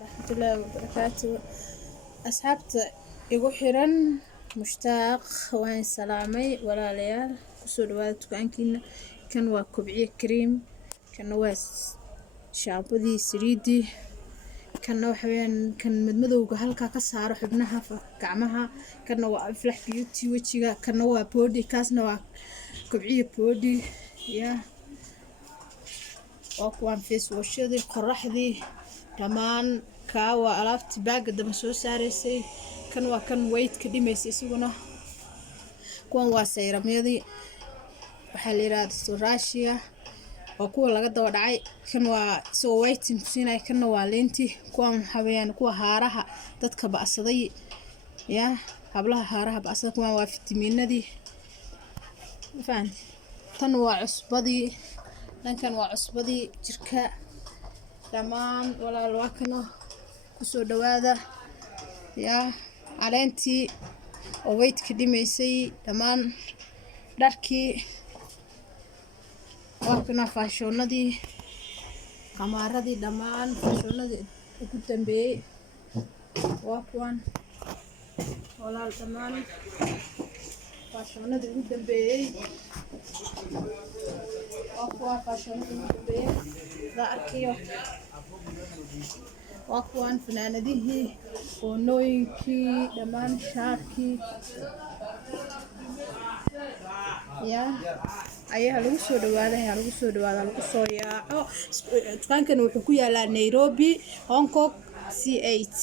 ورحمة الله وبركاته. أصحابت igu xiran mushtaaq waan salaamay walaalayaal kusoo dhawaada dukaankiina. Kan waa kobciye cream, kan waa shaambadii saliidii, kan waxa weeyaan kan madmadowga halka ka saaro xubnaha gacmaha, kan waa aflax beauty wajiga, kan waa body, kaasna waa kobciye body ya oo kuwan face washadii qoraxdii dhamaan ka waa alaabti baaga daba soo saareysay. kan waa kan weight ka dhimaysay isaguna. kuwan waa sayramyadii waxa la yiraahdaa Russia oo kuwa laga daba dhacay. kan waa soo weighting siinay, kan waa leenti. kuwan waxa weeyaan kuwa haaraha dadka baasaday ya hablaha haaraha baasada. kuwan waa fitamiinadii faan. tan waa cusbadii, dhankan waa cusbadii jirka dhamaan walaal waa kana kusoo dhawaada ya caleentii oo weight ka dhimaysay dhamaan dharkii waa kana faashonadii qamaaradii dhamaan faashonadii ugu dambeeyay waa kuwan walaal dhamaan faashonadii ugu dambeeyay waa kuwan faashonadii ugu dambeeyay la arkiyo waa kuwan fanaanadihii foonooyinkii dhamaan shaarkii ya ayaa lagu soo dhawaada lagu soo yaaco. dukaankan wuxuu ku yaalaa Nairobi, Hong Kong C8.